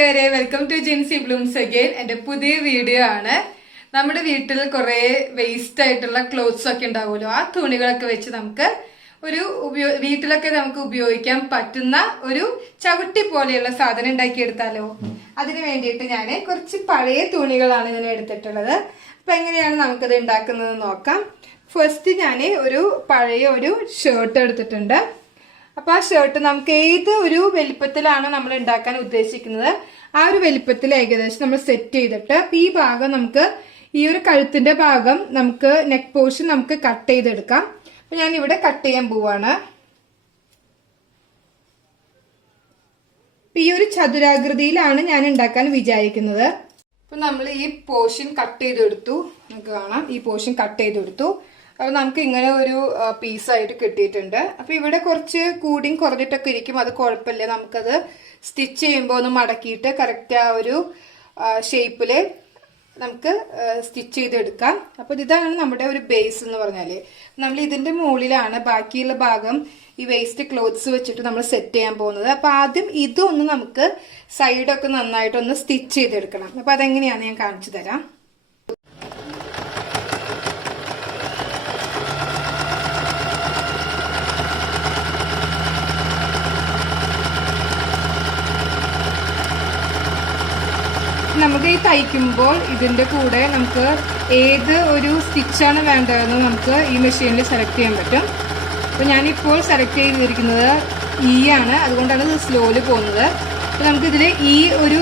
കൂട്ടുകാരെ, welcome to Jincy blooms again. എന്റെ പുതിയ വീഡിയോ ആണ്. നമ്മുടെ വീട്ടിൽ കുറെ വേസ്റ്റ് ആയിട്ടുള്ള ക്ലോത്ത്സ് ഒക്കെ ഉണ്ടാവുമല്ലോ, ആ തുണികളൊക്കെ വെച്ച് നമുക്ക് ഒരു വീട്ടിലൊക്കെ നമുക്ക് ഉപയോഗിക്കാൻ പറ്റുന്ന ഒരു ചവിട്ടി പോലെയുള്ള സാധനം ഉണ്ടാക്കിയെടുത്താലോ. അതിന് വേണ്ടിയിട്ട് ഞാൻ കുറച്ച് പഴയ തുണികളാണ് ഞാൻ എടുത്തിട്ടുള്ളത്. അപ്പൊ എങ്ങനെയാണ് നമുക്കത് ഉണ്ടാക്കുന്നത് നോക്കാം. ഫസ്റ്റ് ഞാൻ ഒരു പഴയ ഒരു ഷർട്ട് എടുത്തിട്ടുണ്ട്. അപ്പൊ ആ ഷർട്ട് നമുക്ക് ഏത് ഒരു വലിപ്പത്തിലാണ് നമ്മൾ ഉണ്ടാക്കാൻ ഉദ്ദേശിക്കുന്നത് ആ ഒരു വലിപ്പത്തിൽ ഏകദേശം നമ്മൾ സെറ്റ് ചെയ്തിട്ട് ഈ ഭാഗം നമുക്ക് ഈ ഒരു കഴുത്തിന്റെ ഭാഗം നമുക്ക് നെക്ക് പോർഷൻ നമുക്ക് കട്ട് ചെയ്തെടുക്കാം. അപ്പൊ ഞാൻ ഇവിടെ കട്ട് ചെയ്യാൻ പോവാണ്. ഈ ഒരു ചതുരാകൃതിയിലാണ് ഞാൻ ഉണ്ടാക്കാൻ വിചാരിക്കുന്നത്. അപ്പൊ നമ്മൾ ഈ പോർഷൻ കട്ട് ചെയ്തെടുത്തു. നമുക്ക് കാണാം, ഈ പോർഷൻ കട്ട് ചെയ്തെടുത്തു. അപ്പൊ നമുക്ക് ഇങ്ങനെ ഒരു പീസായിട്ട് കിട്ടിയിട്ടുണ്ട്. അപ്പൊ ഇവിടെ കുറച്ച് കൂടിയും കുറഞ്ഞിട്ടൊക്കെ ഇരിക്കും, അത് കുഴപ്പമില്ല. നമുക്കത് സ്റ്റിച്ച് ചെയ്യുമ്പോൾ ഒന്ന് മടക്കിയിട്ട് കറക്റ്റ് ആ ഒരു ഷേപ്പില് നമുക്ക് സ്റ്റിച്ച് ചെയ്തെടുക്കാം. അപ്പൊ ഇതാണ് നമ്മുടെ ഒരു ബേസ് എന്ന് പറഞ്ഞാല്. നമ്മൾ ഇതിന്റെ മുകളിലാണ് ബാക്കിയുള്ള ഭാഗം ഈ വേസ്റ്റ് ക്ലോത്ത്സ് വെച്ചിട്ട് നമ്മൾ സെറ്റ് ചെയ്യാൻ പോകുന്നത്. അപ്പൊ ആദ്യം ഇതൊന്ന് നമുക്ക് സൈഡൊക്കെ നന്നായിട്ടൊന്ന് സ്റ്റിച്ച് ചെയ്തെടുക്കണം. അപ്പൊ അതെങ്ങനെയാണ് ഞാൻ കാണിച്ചു തരാം. നമുക്ക് ഈ തയ്ക്കുമ്പോൾ ഇതിന്റെ കൂടെ നമുക്ക് ഏത് ഒരു സ്റ്റിച്ചാണ് വേണ്ടതെന്ന് നമുക്ക് ഈ മെഷീനിൽ സെലക്ട് ചെയ്യാൻ പറ്റും. അപ്പൊ ഞാനിപ്പോൾ സെലക്ട് ചെയ്തിരിക്കുന്നത് ഇ ആണ്, അതുകൊണ്ടാണ് ഇത് സ്ലോയില് പോകുന്നത്. അപ്പൊ നമുക്കിതിൽ ഈ ഒരു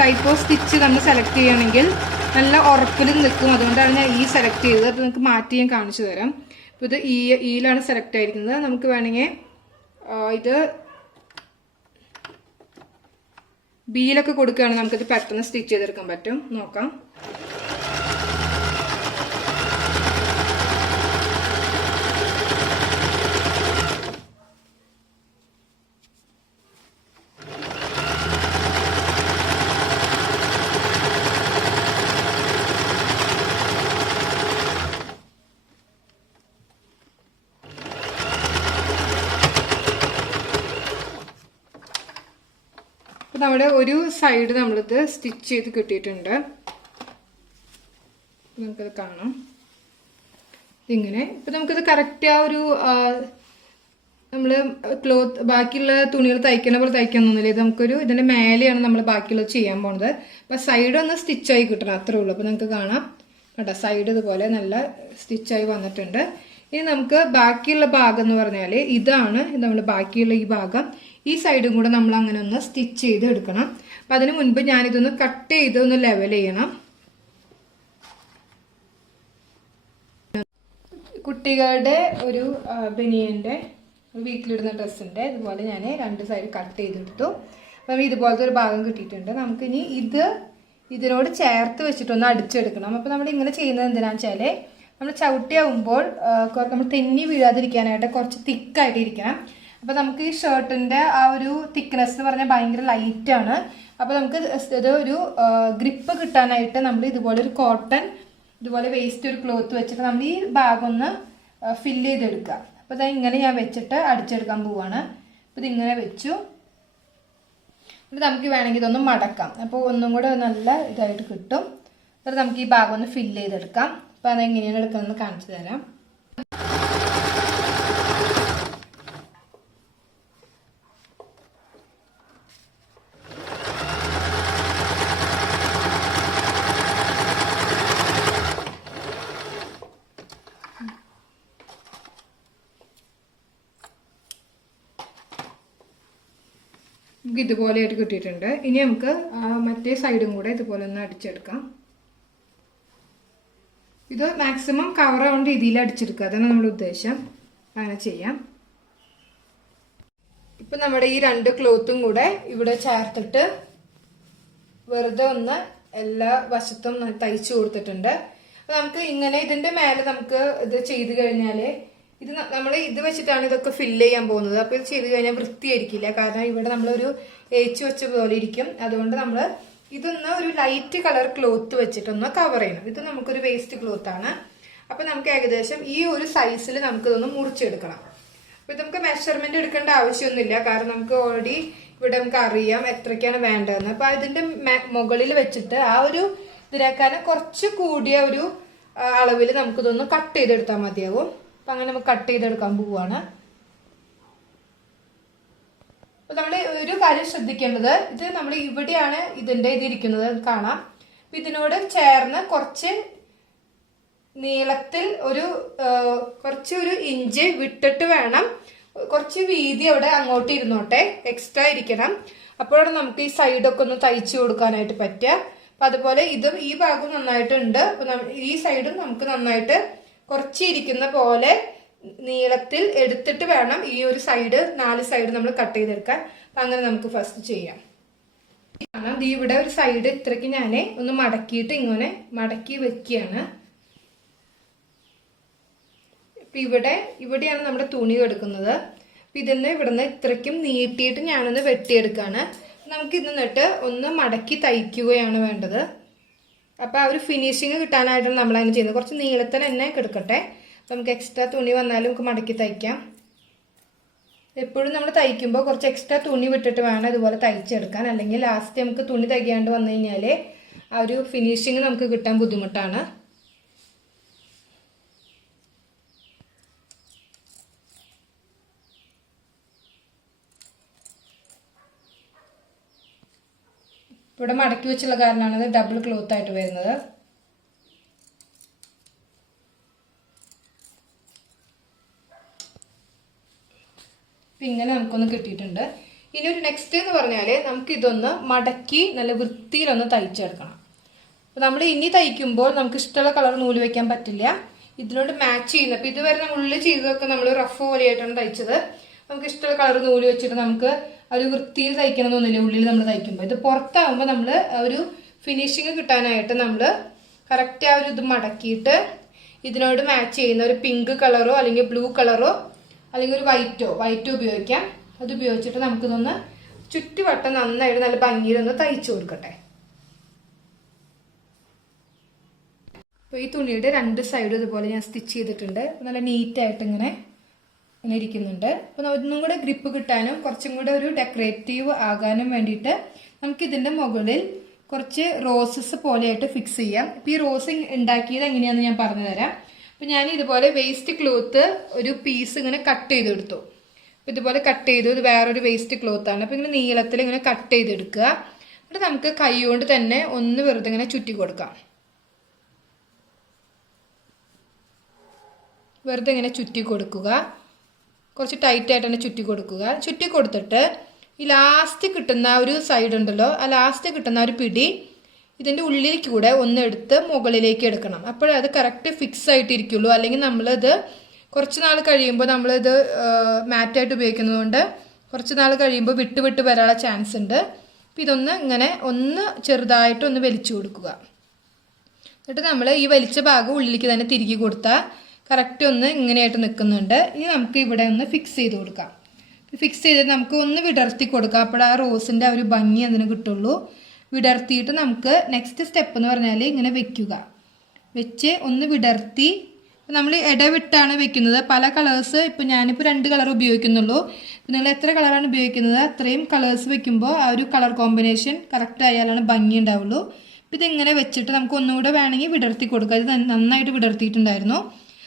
ടൈപ്പ് ഓഫ് സ്റ്റിച്ച് നമ്മൾ സെലക്ട് ചെയ്യണമെങ്കിൽ നല്ല ഉറപ്പിൽ നിൽക്കും. അതുകൊണ്ടാണ് ഞാൻ ഈ സെലക്ട് ചെയ്തത്. അപ്പൊ നമുക്ക് മാറ്റി ഞാൻ കാണിച്ചു തരാം. അപ്പൊ ഇത് ഇയിലാണ് സെലക്ട് ആയിരിക്കുന്നത്. നമുക്ക് വേണമെങ്കിൽ ഇത് ബിയിലൊക്കെ കൊടുക്കുകയാണെങ്കിൽ നമുക്കിത് പെട്ടെന്ന് സ്റ്റിച്ച് ചെയ്തെടുക്കാൻ പറ്റും. നോക്കാം. നമ്മുടെ ഒരു സൈഡ് നമ്മളിത് സ്റ്റിച്ച് ചെയ്ത് കിട്ടിയിട്ടുണ്ട്. നമുക്കത് കാണാം ഇങ്ങനെ. ഇപ്പൊ നമുക്കിത് കറക്റ്റ് ആ ഒരു നമ്മള് ക്ലോത്ത് ബാക്കിയുള്ള തുണികൾ തയ്ക്കുന്ന പോലെ തയ്ക്കാന്നൊന്നുമില്ല. ഇത് നമുക്കൊരു ഇതിന്റെ മേലെയാണ് നമ്മൾ ബാക്കിയുള്ളത് ചെയ്യാൻ പോണത്. അപ്പൊ സൈഡ് ഒന്ന് സ്റ്റിച്ചായി കിട്ടണം, അത്രേ ഉള്ളൂ. അപ്പൊ നമുക്ക് കാണാം കേട്ടോ, സൈഡ് ഇതുപോലെ നല്ല സ്റ്റിച്ചായി വന്നിട്ടുണ്ട്. ഇനി നമുക്ക് ബാക്കിയുള്ള ഭാഗം എന്ന് പറഞ്ഞാല് ഇതാണ് നമ്മൾ ബാക്കിയുള്ള ഈ ഭാഗം. ഈ സൈഡും കൂടെ നമ്മൾ അങ്ങനെ ഒന്ന് സ്റ്റിച്ച് ചെയ്ത് എടുക്കണം. അപ്പൊ അതിന് മുൻപ് ഞാനിതൊന്ന് കട്ട് ചെയ്ത് ഒന്ന് ലെവൽ ചെയ്യണം. കുട്ടികളുടെ ഒരു ബനിയന്റെ വീട്ടിലിടുന്ന ഡ്രസ്സിന്റെ ഇതുപോലെ ഞാൻ രണ്ട് സൈഡ് കട്ട് ചെയ്തെടുത്തു. അപ്പം ഇതുപോലത്തെ ഒരു ഭാഗം കിട്ടിയിട്ടുണ്ട്. നമുക്കിനി ഇതിനോട് ചേർത്ത് വെച്ചിട്ടൊന്ന് അടിച്ചെടുക്കണം. അപ്പൊ നമ്മൾ ഇങ്ങനെ ചെയ്യുന്നത് എന്തിനാന്ന് വെച്ചാല് നമ്മൾ ചവിട്ടിയാവുമ്പോൾ നമ്മൾ തെന്നി വീഴാതിരിക്കാനായിട്ട് കുറച്ച് തിക്കായിട്ട് ഇരിക്കണം. അപ്പൊ നമുക്ക് ഈ ഷർട്ടിന്റെ ആ ഒരു തിക്നെസ് എന്ന് പറഞ്ഞാൽ ഭയങ്കര ലൈറ്റ് ആണ്. അപ്പൊ നമുക്ക് ഇത് ഒരു ഗ്രിപ്പ് കിട്ടാനായിട്ട് നമ്മൾ ഇതുപോലെ ഒരു കോട്ടൺ ഇതുപോലെ വേസ്റ്റ് ഒരു ക്ലോത്ത് വെച്ചിട്ട് നമ്മൾ ഈ ഭാഗം ഒന്ന് ഫില്ല് ചെയ്തെടുക്കുക. അപ്പൊ ഇത് ഇങ്ങനെ ഞാൻ വെച്ചിട്ട് അടിച്ചെടുക്കാൻ പോവാണ്. അപ്പൊ ഇതിങ്ങനെ വെച്ചു. നമുക്ക് വേണമെങ്കിൽ ഇതൊന്ന് മടക്കാം. അപ്പോൾ ഒന്നും കൂടെ നല്ല ഇതായിട്ട് കിട്ടും. എന്നിട്ട് നമുക്ക് ഈ ഭാഗം ഒന്ന് ഫില്ല് ചെയ്തെടുക്കാം. അപ്പൊ അതെങ്ങനെയാണ് എടുക്കുന്നത് കാണിച്ചു തരാം. ഇതുപോലെയായിട്ട് കിട്ടിയിട്ടുണ്ട്. ഇനി നമുക്ക് മറ്റേ സൈഡും കൂടെ ഇതുപോലെ ഒന്ന് അടിച്ചെടുക്കാം. ഇത് മാക്സിമം കവർ ആവുന്ന രീതിയിൽ അടിച്ചെടുക്കുക, അതാണ് നമ്മുടെ ഉദ്ദേശം. അങ്ങനെ ചെയ്യാം. ഇപ്പൊ നമ്മുടെ ഈ രണ്ട് ക്ലോത്തും കൂടെ ഇവിടെ ചേർത്തിട്ട് വെറുതെ ഒന്ന് എല്ലാ വശത്തും തയ്ച്ചു കൊടുത്തിട്ടുണ്ട്. അപ്പൊ നമുക്ക് ഇങ്ങനെ ഇതിന്റെ മേലെ നമുക്ക് ഇത് ചെയ്ത് കഴിഞ്ഞാല് ഇത് നമ്മൾ ഇത് വെച്ചിട്ടാണ് ഇതൊക്കെ ഫില്ല് ചെയ്യാൻ പോകുന്നത്. അപ്പൊ ഇത് ചെയ്ത് കഴിഞ്ഞാൽ വൃത്തിയായിരിക്കില്ല, കാരണം ഇവിടെ നമ്മളൊരു ഏച്ചു വെച്ച പോലെ ഇരിക്കും. അതുകൊണ്ട് നമ്മൾ ഇതൊന്ന് ഒരു ലൈറ്റ് കളർ ക്ലോത്ത് വെച്ചിട്ടൊന്ന് കവർ ചെയ്യണം. ഇത് നമുക്കൊരു വേസ്റ്റ് ക്ലോത്ത് ആണ്. അപ്പൊ നമുക്ക് ഏകദേശം ഈ ഒരു സൈസിൽ നമുക്ക് ഇതൊന്ന് മുറിച്ചെടുക്കണം. അപ്പൊ നമുക്ക് മെഷർമെന്റ് എടുക്കേണ്ട ആവശ്യമൊന്നുമില്ല, കാരണം നമുക്ക് ഓൾറെഡി ഇവിടെ നമുക്ക് അറിയാം എത്രയ്ക്കാണ് വേണ്ടതെന്ന്. അപ്പൊ അതിന്റെ മുകളിൽ വെച്ചിട്ട് ആ ഒരു ഇതിനേക്കാളും കുറച്ച് കൂടിയ ഒരു അളവിൽ നമുക്കിതൊന്ന് കട്ട് ചെയ്തെടുത്താൽ മതിയാവും. അപ്പൊ അങ്ങനെ നമുക്ക് കട്ട് ചെയ്തെടുക്കാൻ പോവാണ്. അപ്പൊ നമ്മൾ ഒരു കാര്യം ശ്രദ്ധിക്കേണ്ടത്, ഇത് നമ്മൾ ഇവിടെയാണ് ഇതിന്റെ ഇതിരിക്കുന്നത് കാണാം. അപ്പൊ ഇതിനോട് ചേർന്ന് കുറച്ച് നീളത്തിൽ കുറച്ച് ഇഞ്ച് വിട്ടിട്ട് വേണം, കുറച്ച് വീതി അവിടെ അങ്ങോട്ട് ഇരുന്നോട്ടെ, എക്സ്ട്രാ ഇരിക്കണം. അപ്പോഴാണ് നമുക്ക് ഈ സൈഡൊക്കെ ഒന്ന് തയ്ച്ചു കൊടുക്കാനായിട്ട് പറ്റുക. അപ്പൊ അതുപോലെ ഇതും ഈ ഭാഗം നന്നായിട്ടുണ്ട്. അപ്പൊ ഈ സൈഡും നമുക്ക് നന്നായിട്ട് കുറച്ച് ഇരിക്കുന്ന പോലെ നീളത്തിൽ എടുത്തിട്ട് വേണം ഈ ഒരു സൈഡ് 4 സൈഡ് നമ്മൾ കട്ട് ചെയ്തെടുക്കാൻ. അപ്പൊ അങ്ങനെ നമുക്ക് ഫസ്റ്റ് ചെയ്യാം. ഇവിടെ ഒരു സൈഡ് ഇത്രയ്ക്ക് ഞാൻ ഒന്ന് മടക്കിയിട്ട് ഇങ്ങനെ മടക്കി വെക്കുകയാണ്. ഇപ്പൊ ഇവിടെയാണ് നമ്മുടെ തുണി എടുക്കുന്നത്. അപ്പൊ ഇവിടുന്ന് ഇത്രയ്ക്കും നീട്ടിയിട്ട് ഞാനൊന്ന് വെട്ടിയെടുക്കാണ്. നമുക്ക് നിന്നിട്ട് ഒന്ന് മടക്കി തയ്ക്കുകയാണ് വേണ്ടത്. അപ്പൊ ആ ഒരു ഫിനിഷിങ് കിട്ടാനായിട്ടാണ് നമ്മൾ അതിന് ചെയ്യുന്നത്. കുറച്ച് നീളത്തിൽ തന്നെ കിടക്കട്ടെ. നമുക്ക് എക്സ്ട്രാ തുണി വന്നാലും നമുക്ക് മടക്കി തയ്ക്കാം. എപ്പോഴും നമ്മൾ തയ്ക്കുമ്പോൾ കുറച്ച് എക്സ്ട്രാ തുണി വിട്ടിട്ട് വേണം ഇതുപോലെ തയ്ച്ചെടുക്കാൻ. അല്ലെങ്കിൽ ലാസ്റ്റ് നമുക്ക് തുണി തയ്ക്കാണ്ട് വന്നു കഴിഞ്ഞാൽ ആ ഒരു ഫിനിഷിങ് നമുക്ക് കിട്ടാൻ ബുദ്ധിമുട്ടാണ്. ഇവിടെ മടക്കി വെച്ചുള്ള കാരണമാണ് ഇത് ഡബിൾ ക്ലോത്ത് ആയിട്ട് വരുന്നത്. ഇങ്ങനെ നമുക്കൊന്ന് കിട്ടിയിട്ടുണ്ട്. ഇനി ഒരു നെക്സ്റ്റ് എന്ന് പറഞ്ഞാൽ നമുക്ക് ഇതൊന്ന് മടക്കി നല്ല വൃത്തിയിലൊന്ന് തയ്ച്ചെടുക്കണം. അപ്പോൾ നമ്മൾ ഇനി തയ്ക്കുമ്പോൾ നമുക്ക് ഇഷ്ടമുള്ള കളർ നൂല് വെക്കാൻ പറ്റില്ല, ഇതിനോട് മാച്ച് ചെയ്യുന്നത്. അപ്പോൾ ഇതുവരെ നമ്മൾ ഉള്ളിൽ ചെയ്തതൊക്കെ നമ്മൾ റഫ് പോലെയായിട്ടാണ് തയ്ച്ചത്. നമുക്ക് ഇഷ്ടമുള്ള കളർ നൂല് വെച്ചിട്ട് നമുക്ക് ഒരു വൃത്തിയിൽ തയ്ക്കണമെന്നൊന്നുമില്ല ഉള്ളിൽ നമ്മൾ തയ്ക്കുമ്പോൾ. ഇത് പുറത്താവുമ്പോൾ നമ്മൾ ഒരു ഫിനിഷിങ് കിട്ടാനായിട്ട് നമ്മൾ കറക്റ്റ് ആ ഒരു ഇത് മടക്കിയിട്ട് ഇതിനോട് മാച്ച് ചെയ്യുന്ന ഒരു പിങ്ക് കളറോ അല്ലെങ്കിൽ ബ്ലൂ കളറോ അല്ലെങ്കിൽ ഒരു വൈറ്റോ ഉപയോഗിക്കാം. അത് ഉപയോഗിച്ചിട്ട് നമുക്കിതൊന്ന് ചുറ്റുവട്ടം നന്നായിട്ട് നല്ല ഭംഗിയിലൊന്ന് തയ്ച്ചു കൊടുക്കട്ടെ. അപ്പോൾ ഈ തുണിയുടെ 2 സൈഡും ഇതുപോലെ ഞാൻ സ്റ്റിച്ച് ചെയ്തിട്ടുണ്ട്. നല്ല നീറ്റായിട്ട് ഇങ്ങനെ ഇരിക്കുന്നുണ്ട്. അപ്പോൾ ഒന്നും കൂടെ ഗ്രിപ്പ് കിട്ടാനും കുറച്ചും കൂടെ ഒരു ഡെക്കറേറ്റീവ് ആകാനും വേണ്ടിയിട്ട് നമുക്ക് ഇതിൻ്റെ മുകളിൽ കുറച്ച് റോസസ് പോലെയായിട്ട് ഫിക്സ് ചെയ്യാം. ഇപ്പോൾ ഈ റോസ് ഉണ്ടാക്കിയത് എങ്ങനെയാണെന്ന് ഞാൻ പറഞ്ഞു തരാം. അപ്പോൾ ഞാൻ ഇതുപോലെ വേസ്റ്റ് ക്ലോത്ത് ഒരു പീസ് ഇങ്ങനെ കട്ട് ചെയ്തെടുത്തു. അപ്പോൾ ഇതുപോലെ കട്ട് ചെയ്തു. ഇത് വേറൊരു വേസ്റ്റ് ക്ലോത്താണ്. അപ്പോൾ ഇങ്ങനെ നീളത്തിൽ ഇങ്ങനെ കട്ട് ചെയ്തെടുക്കുക. എന്നിട്ട് നമുക്ക് കൈ കൊണ്ട് തന്നെ ഒന്ന് വെറുതെ ഇങ്ങനെ ചുറ്റി കൊടുക്കാം. വെറുതെ ഇങ്ങനെ ചുറ്റി കൊടുക്കുക. കുറച്ച് ടൈറ്റായിട്ട് തന്നെ ചുറ്റി കൊടുക്കുക. ചുറ്റി കൊടുത്തിട്ട് ഈ ലാസ്റ്റ് കിട്ടുന്ന ഒരു സൈഡ് ഉണ്ടല്ലോ, ആ ലാസ്റ്റ് കിട്ടുന്ന ഒരു പിടി ഇതിൻ്റെ ഉള്ളിലേക്ക് കൂടെ ഒന്ന് എടുത്ത് മുകളിലേക്ക് എടുക്കണം. അപ്പോഴത് കറക്റ്റ് ഫിക്സ് ആയിട്ടിരിക്കുള്ളൂ. അല്ലെങ്കിൽ നമ്മളിത് കുറച്ച് നാൾ കഴിയുമ്പോൾ നമ്മളിത് മാറ്റായിട്ട് ഉപയോഗിക്കുന്നതുകൊണ്ട് കുറച്ച് നാൾ കഴിയുമ്പോൾ വിട്ട് വരാനുള്ള ചാൻസ് ഉണ്ട്. അപ്പോൾ ഇതൊന്ന് ഇങ്ങനെ ഒന്ന് ചെറുതായിട്ടൊന്ന് വലിച്ചു കൊടുക്കുക. എന്നിട്ട് നമ്മൾ ഈ വലിച്ച ഭാഗം ഉള്ളിലേക്ക് തന്നെ തിരികെ കൊടുത്താൽ കറക്റ്റ് ഒന്ന് ഇങ്ങനെയായിട്ട് നിൽക്കുന്നുണ്ട്. ഇനി നമുക്ക് ഇവിടെ ഒന്ന് ഫിക്സ് ചെയ്ത് കൊടുക്കാം. ഫിക്സ് ചെയ്തിട്ട് നമുക്ക് ഒന്ന് വിടർത്തി കൊടുക്കാം. അപ്പോൾ ആ റോസിൻ്റെ ആ ഒരു ഭംഗി അതിന് കിട്ടുള്ളൂ. വിടർത്തിയിട്ട് നമുക്ക് നെക്സ്റ്റ് സ്റ്റെപ്പ് എന്ന് പറഞ്ഞാൽ ഇങ്ങനെ വെക്കുക. വെച്ച് ഒന്ന് വിടർത്തി നമ്മൾ ഇടവിട്ടാണ് വെക്കുന്നത്. പല കളേഴ്സ് ഇപ്പോൾ ഞാനിപ്പോൾ 2 കളർ ഉപയോഗിക്കുന്നുള്ളൂ. നിങ്ങൾ എത്ര കളറാണ് ഉപയോഗിക്കുന്നത് അത്രയും കളേഴ്സ് വെക്കുമ്പോൾ ആ ഒരു കളർ കോമ്പിനേഷൻ കറക്റ്റ് ആയാലാണ് ഭംഗി ഉണ്ടാവുള്ളൂ. അപ്പോൾ ഇതിങ്ങനെ വെച്ചിട്ട് നമുക്ക് ഒന്നുകൂടെ വേണമെങ്കിൽ വിടർത്തി കൊടുക്കുക. ഇത് നന്നായിട്ട് വിടർത്തിയിട്ടുണ്ടായിരുന്നു.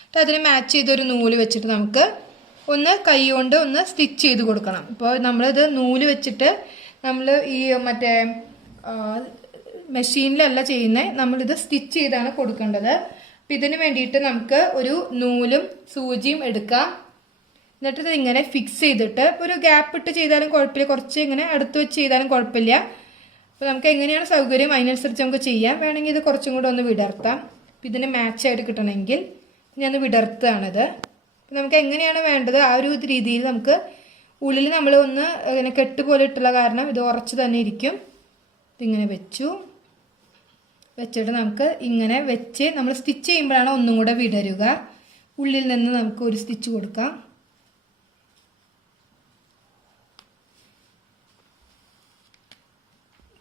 അപ്പോൾ അതിന് മാച്ച് ചെയ്തൊരു നൂല് വെച്ചിട്ട് നമുക്ക് ഒന്ന് കൈ കൊണ്ട് ഒന്ന് സ്റ്റിച്ച് ചെയ്ത് കൊടുക്കണം. ഇപ്പോൾ നമ്മളിത് നൂല് വെച്ചിട്ട് നമ്മൾ ഈ മറ്റേ മെഷീനിലല്ല ചെയ്യുന്നത്, നമ്മളിത് സ്റ്റിച്ച് ചെയ്താണ് കൊടുക്കേണ്ടത്. അപ്പം ഇതിന് വേണ്ടിയിട്ട് നമുക്ക് ഒരു നൂലും സൂചിയും എടുക്കാം. എന്നിട്ട് ഇത് ഇങ്ങനെ ഫിക്സ് ചെയ്തിട്ട് ഒരു ഗ്യാപ്പ് ഇട്ട് ചെയ്താലും കുഴപ്പമില്ല, കുറച്ച് ഇങ്ങനെ അടുത്ത് വെച്ച് ചെയ്താലും കുഴപ്പമില്ല. അപ്പോൾ നമുക്ക് എങ്ങനെയാണ് സൗകര്യം അതിനനുസരിച്ച് നമുക്ക് ചെയ്യാം. വേണമെങ്കിൽ ഇത് കുറച്ചും കൂടെ ഒന്ന് വിടർത്താം. അപ്പം ഇതിന് മാച്ചായിട്ട് കിട്ടണമെങ്കിൽ ഞാൻ വിടർത്തുകയാണിത്. അപ്പം നമുക്ക് എങ്ങനെയാണ് വേണ്ടത് ആ ഒരു രീതിയിൽ നമുക്ക് ഉള്ളിൽ നമ്മൾ ഒന്ന് ഇങ്ങനെ കെട്ട് പോലെ ഇട്ടുള്ള കാരണം ഇത് ഉറച്ച് തന്നെ ഇരിക്കും. ഇതിങ്ങനെ വെച്ചിട്ട് നമുക്ക് ഇങ്ങനെ വെച്ച് നമ്മൾ സ്റ്റിച്ച് ചെയ്യുമ്പോഴാണ് ഒന്നും കൂടെ വിടരുക. ഉള്ളിൽ നിന്ന് നമുക്ക് ഒരു സ്റ്റിച്ച് കൊടുക്കാം.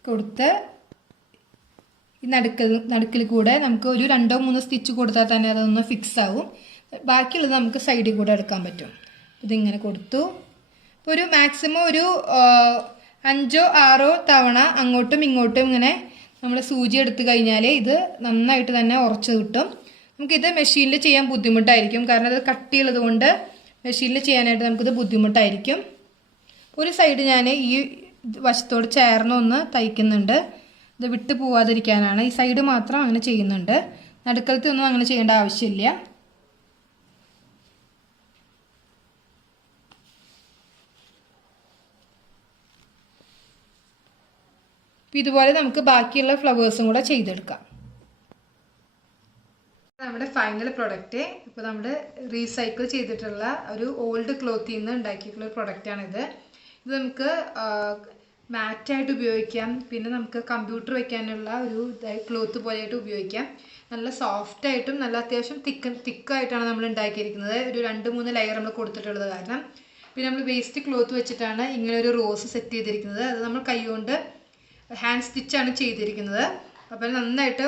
കൊടുത്ത് ഈ നടുക്കിൽ കൂടെ നമുക്ക് ഒരു 2-3 സ്റ്റിച്ച് കൊടുത്താൽ തന്നെ അതൊന്ന് ഫിക്സ് ആവും. ബാക്കിയുള്ളത് നമുക്ക് സൈഡിൽ കൂടെ എടുക്കാൻ പറ്റും. ഇതിങ്ങനെ കൊടുത്തു. ഇപ്പോൾ ഒരു മാക്സിമം ഒരു 5 6 തവണ അങ്ങോട്ടും ഇങ്ങോട്ടും ഇങ്ങനെ നമ്മൾ സൂചി എടുത്തു കഴിഞ്ഞാൽ ഇത് നന്നായിട്ട് തന്നെ ഉറച്ചു കിട്ടും. നമുക്കിത് മെഷീനിൽ ചെയ്യാൻ ബുദ്ധിമുട്ടായിരിക്കും, കാരണം ഇത് കട്ടിയുള്ളത് കൊണ്ട് മെഷീനിൽ ചെയ്യാനായിട്ട് നമുക്കിത് ബുദ്ധിമുട്ടായിരിക്കും. ഒരു സൈഡ് ഞാൻ ഈ വശത്തോട് ചേർന്നൊന്ന് തയ്ക്കുന്നുണ്ട്, ഇത് വിട്ടു പോവാതിരിക്കാനാണ്. ഈ സൈഡ് മാത്രം അങ്ങനെ ചെയ്യുന്നുണ്ട്, നടുക്കലത്തെ ഒന്നും അങ്ങനെ ചെയ്യേണ്ട ആവശ്യമില്ല. ഇതുപോലെ നമുക്ക് ബാക്കിയുള്ള ഫ്ലവേഴ്സും കൂടെ ചെയ്തെടുക്കാം. നമ്മുടെ ഫൈനൽ പ്രൊഡക്റ്റ് ഇപ്പോൾ നമ്മൾ റീസൈക്കിൾ ചെയ്തിട്ടുള്ള ഒരു ഓൾഡ് ക്ലോത്തിൽ നിന്ന് ഉണ്ടാക്കിയിട്ടുള്ള ഒരു പ്രൊഡക്റ്റാണിത്. ഇത് നമുക്ക് മാറ്റായിട്ട് ഉപയോഗിക്കാം, പിന്നെ നമുക്ക് കമ്പ്യൂട്ടർ വയ്ക്കാനുള്ള ഒരു ക്ലോത്ത് പോലെയായിട്ട് ഉപയോഗിക്കാം. നല്ല സോഫ്റ്റായിട്ടും നല്ല അത്യാവശ്യം തിക്കായിട്ടാണ് നമ്മൾ ഉണ്ടാക്കിയിരിക്കുന്നത്. ഒരു 2-3 ലെയർ നമ്മൾ കൊടുത്തിട്ടുള്ളത് കാരണം. പിന്നെ നമ്മൾ വേസ്റ്റ് ക്ലോത്ത് വെച്ചിട്ടാണ് ഇങ്ങനെ ഒരു റോസ് സെറ്റ് ചെയ്തിരിക്കുന്നത്. അത് നമ്മൾ കൈകൊണ്ട് ഹാൻഡ് സ്റ്റിച്ചാണ് ചെയ്തിരിക്കുന്നത്. അപ്പോൾ നന്നായിട്ട്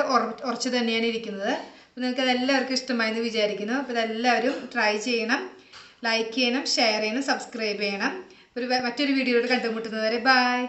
ഉറച്ച് തന്നെയാണ് ഇരിക്കുന്നത്. അപ്പോൾ നിങ്ങൾക്ക് അതെല്ലാവർക്കും ഇഷ്ടമായെന്ന് വിചാരിക്കുന്നു. അപ്പോൾ ഇതെല്ലാവരും ട്രൈ ചെയ്യണം, ലൈക്ക് ചെയ്യണം, ഷെയർ ചെയ്യണം, സബ്സ്ക്രൈബ് ചെയ്യണം. മറ്റൊരു വീഡിയോയോട് കണ്ടുമുട്ടുന്നത് വരെ ബൈ.